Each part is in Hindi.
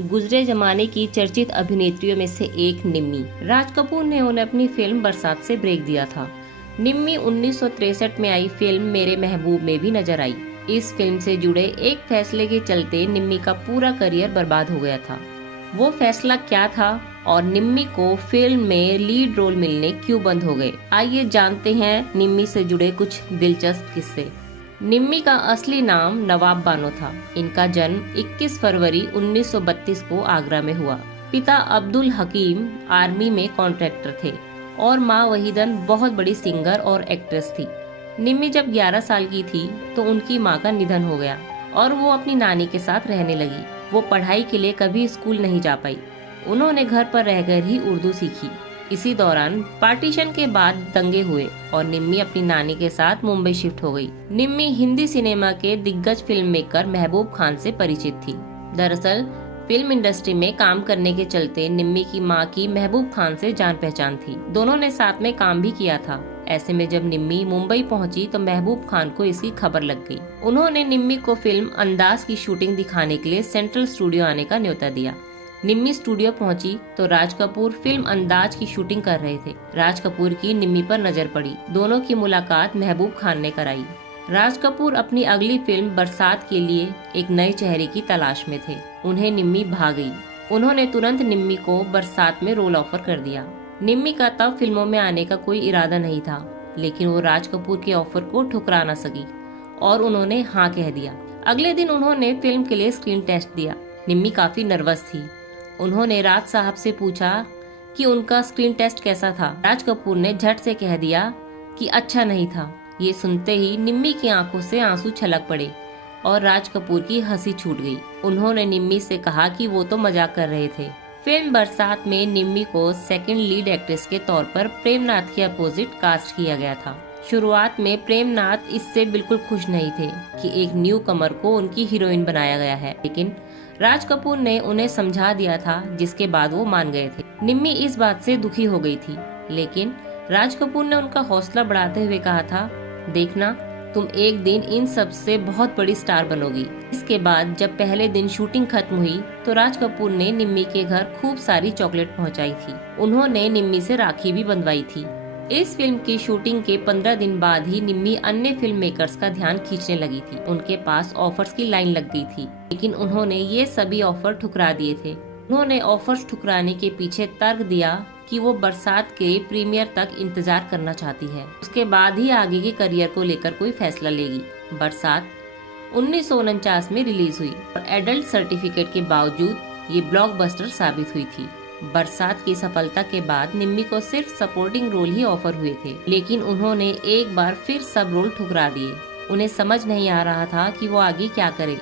गुजरे जमाने की चर्चित अभिनेत्रियों में से एक निम्मी। राज कपूर ने उन्हें अपनी फिल्म बरसात से ब्रेक दिया था। निम्मी 1963 में आई फिल्म मेरे महबूब में भी नजर आई। इस फिल्म से जुड़े एक फैसले के चलते निम्मी का पूरा करियर बर्बाद हो गया था। वो फैसला क्या था और निम्मी को फिल्म में लीड रोल मिलने क्यों बंद हो गए? आइए जानते हैं निम्मी से जुड़े कुछ दिलचस्प किस्से। निम्मी का असली नाम नवाब बानो था। इनका जन्म 21 फरवरी 1932 को आगरा में हुआ। पिता अब्दुल हकीम आर्मी में कॉन्ट्रैक्टर थे और माँ वहीदन बहुत बड़ी सिंगर और एक्ट्रेस थी। निम्मी जब 11 साल की थी तो उनकी माँ का निधन हो गया और वो अपनी नानी के साथ रहने लगी। वो पढ़ाई के लिए कभी स्कूल नहीं जा पाई। उन्होंने घर पर रहकर ही उर्दू सीखी। इसी दौरान पार्टीशन के बाद दंगे हुए और निम्मी अपनी नानी के साथ मुंबई शिफ्ट हो गई। निम्मी हिंदी सिनेमा के दिग्गज फिल्म मेकर महबूब खान से परिचित थी। दरअसल फिल्म इंडस्ट्री में काम करने के चलते निम्मी की मां की महबूब खान से जान पहचान थी। दोनों ने साथ में काम भी किया था। ऐसे में जब निम्मी मुंबई पहुंची तो महबूब खान को इसकी खबर लग गई। उन्होंने निम्मी को फिल्म अंदाज की शूटिंग दिखाने के लिए सेंट्रल स्टूडियो आने का न्योता दिया। निम्मी स्टूडियो पहुंची तो राज कपूर फिल्म अंदाज की शूटिंग कर रहे थे। राज कपूर की निम्मी पर नजर पड़ी। दोनों की मुलाकात महबूब खान ने कराई। राज कपूर अपनी अगली फिल्म बरसात के लिए एक नए चेहरे की तलाश में थे। उन्हें निम्मी भा गई। उन्होंने तुरंत निम्मी को बरसात में रोल ऑफर कर दिया। निम्मी का तब फिल्मों में आने का कोई इरादा नहीं था, लेकिन वो राज कपूर के ऑफर को ठुकरा न सकी और उन्होंने हाँ कह दिया। अगले दिन उन्होंने फिल्म के लिए स्क्रीन टेस्ट दिया। निम्मी काफी नर्वस थी। उन्होंने राज साहब से पूछा कि उनका स्क्रीन टेस्ट कैसा था। राज कपूर ने झट से कह दिया कि अच्छा नहीं था। ये सुनते ही निम्मी की आंखों से आंसू छलक पड़े और राज कपूर की हंसी छूट गई। उन्होंने निम्मी से कहा कि वो तो मजाक कर रहे थे। फिल्म बरसात में निम्मी को सेकंड लीड एक्ट्रेस के तौर पर प्रेमनाथ के अपोजिट कास्ट किया गया था। शुरुआत में प्रेमनाथ इससे बिल्कुल खुश नहीं थे कि एक न्यू कमर को उनकी हीरोइन बनाया गया है, लेकिन राज कपूर ने उन्हें समझा दिया था, जिसके बाद वो मान गए थे। निम्मी इस बात से दुखी हो गई थी, लेकिन राज कपूर ने उनका हौसला बढ़ाते हुए कहा था, देखना तुम एक दिन इन सब से बहुत बड़ी स्टार बनोगी। इसके बाद जब पहले दिन शूटिंग खत्म हुई तो राज कपूर ने निम्मी के घर खूब सारी चॉकलेट पहुंचाई थी। उन्होंने निम्मी से राखी भी बंधवाई थी। इस फिल्म की शूटिंग के 15 दिन बाद ही निम्मी अन्य फिल्म मेकर्स का ध्यान खींचने लगी थी। उनके पास ऑफर्स की लाइन लग गई थी, लेकिन उन्होंने ये सभी ऑफर ठुकरा दिए थे। उन्होंने ऑफर्स ठुकराने के पीछे तर्क दिया कि वो बरसात के प्रीमियर तक इंतजार करना चाहती है, उसके बाद ही आगे के करियर को लेकर कोई फैसला लेगी। बरसात 1949 में रिलीज हुई और एडल्ट सर्टिफिकेट के बावजूद ये ब्लॉकबस्टर साबित हुई थी। बरसात की सफलता के बाद निम्मी को सिर्फ सपोर्टिंग रोल ही ऑफर हुए थे, लेकिन उन्होंने एक बार फिर सब रोल ठुकरा दिए। उन्हें समझ नहीं आ रहा था कि वो आगे क्या करे,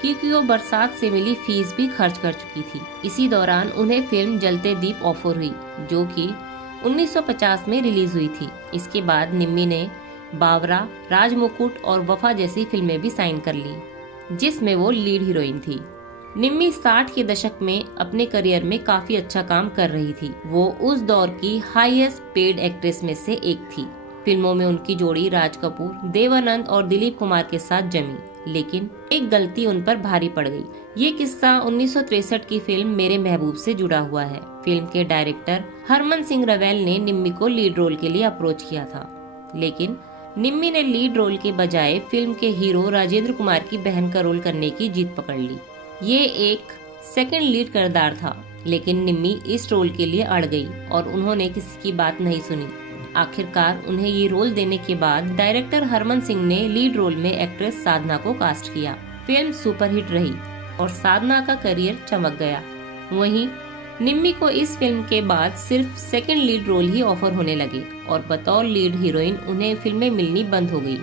क्योंकि वो बरसात से मिली फीस भी खर्च कर चुकी थी। इसी दौरान उन्हें फिल्म जलते दीप ऑफर हुई, जो कि 1950 में रिलीज हुई थी। इसके बाद निम्मी ने बावरा, राज मुकुट और वफा जैसी फिल्में भी साइन कर ली, जिसमें वो लीड हीरोइन थी। निम्मी 60 के दशक में अपने करियर में काफी अच्छा काम कर रही थी। वो उस दौर की हाईएस्ट पेड एक्ट्रेस में से एक थी। फिल्मों में उनकी जोड़ी राज कपूर, देवानंद और दिलीप कुमार के साथ जमी, लेकिन एक गलती उन पर भारी पड़ गई। ये किस्सा 1963 की फिल्म मेरे महबूब से जुड़ा हुआ है। फिल्म के डायरेक्टर हरमन सिंह रवेल ने निम्मी को लीड रोल के लिए अप्रोच किया था, लेकिन निम्मी ने लीड रोल के बजाय फिल्म के हीरो राजेंद्र कुमार की बहन का रोल करने की जीत पकड़ ली। ये एक सेकंड लीड किरदार था, लेकिन निम्मी इस रोल के लिए अड़ गई और उन्होंने किसी की बात नहीं सुनी। आखिरकार उन्हें ये रोल देने के बाद डायरेक्टर हरमन सिंह ने लीड रोल में एक्ट्रेस साधना को कास्ट किया। फिल्म सुपरहिट रही और साधना का करियर चमक गया। वहीं निम्मी को इस फिल्म के बाद सिर्फ सेकंड लीड रोल ही ऑफर होने लगे और बतौर लीड हीरोइन उन्हें फिल्में मिलनी बंद हो गई,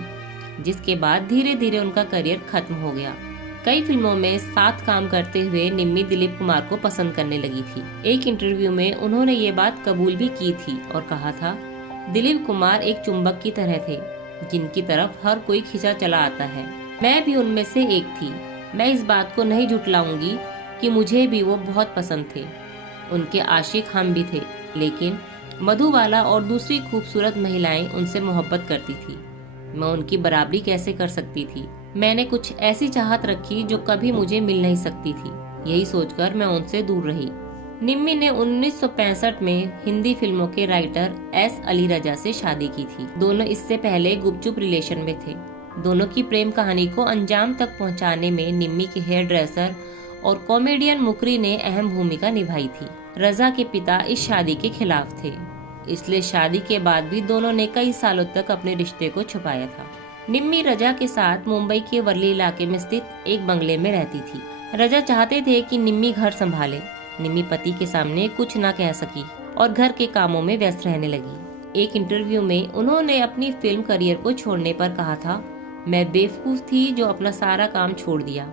जिसके बाद धीरे धीरे उनका करियर खत्म हो गया। कई फिल्मों में साथ काम करते हुए निम्मी दिलीप कुमार को पसंद करने लगी थी। एक इंटरव्यू में उन्होंने ये बात कबूल भी की थी और कहा था, दिलीप कुमार एक चुंबक की तरह थे, जिनकी तरफ हर कोई खिंचा चला आता है। मैं भी उनमें से एक थी। मैं इस बात को नहीं झुठलाऊंगी कि मुझे भी वो बहुत पसंद थे। उनके आशिक हम भी थे, लेकिन मधुबाला और दूसरी खूबसूरत महिलाएं उनसे मोहब्बत करती थी। मैं उनकी बराबरी कैसे कर सकती थी? मैंने कुछ ऐसी चाहत रखी जो कभी मुझे मिल नहीं सकती थी। यही सोचकर मैं उनसे दूर रही। निम्मी ने 1965 में हिंदी फिल्मों के राइटर एस अली रजा से शादी की थी। दोनों इससे पहले गुपचुप रिलेशन में थे। दोनों की प्रेम कहानी को अंजाम तक पहुंचाने में निम्मी के हेयर ड्रेसर और कॉमेडियन मुकरी ने अहम भूमिका निभाई थी। रजा के पिता इस शादी के खिलाफ थे, इसलिए शादी के बाद भी दोनों ने कई सालों तक अपने रिश्ते को छुपाया था। निम्मी रजा के साथ मुंबई के वर्ली इलाके में स्थित एक बंगले में रहती थी। रजा चाहते थे कि निम्मी घर संभाले। निम्मी पति के सामने कुछ न कह सकी और घर के कामों में व्यस्त रहने लगी। एक इंटरव्यू में उन्होंने अपनी फिल्म करियर को छोड़ने पर कहा था, मैं बेवकूफ थी जो अपना सारा काम छोड़ दिया।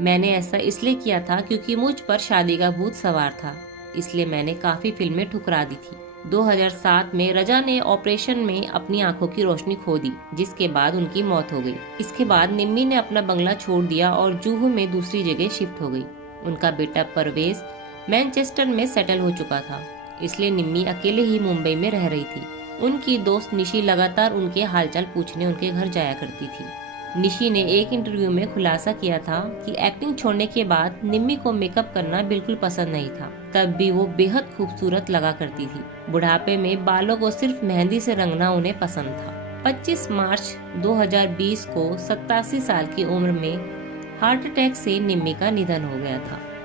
मैंने ऐसा इसलिए किया था क्योंकि मुझ पर शादी का भूत सवार था, इसलिए मैंने काफी फिल्में ठुकरा दी थी। 2007 में रजा ने ऑपरेशन में अपनी आंखों की रोशनी खो दी, जिसके बाद उनकी मौत हो गई। इसके बाद निम्मी ने अपना बंगला छोड़ दिया और जुहू में दूसरी जगह शिफ्ट हो गई। उनका बेटा परवेज मैनचेस्टर में सेटल हो चुका था, इसलिए निम्मी अकेले ही मुंबई में रह रही थी। उनकी दोस्त निशी लगातार उनके हालचाल पूछने उनके घर जाया करती थी। निशी ने एक इंटरव्यू में खुलासा किया था कि एक्टिंग छोड़ने के बाद निम्मी को मेकअप करना बिल्कुल पसंद नहीं था, तब भी वो बेहद खूबसूरत लगा करती थी। बुढ़ापे में बालों को सिर्फ मेहंदी से रंगना उन्हें पसंद था। 25 मार्च 2020 को 87 साल की उम्र में हार्ट अटैक से निम्मी का निधन हो गया था।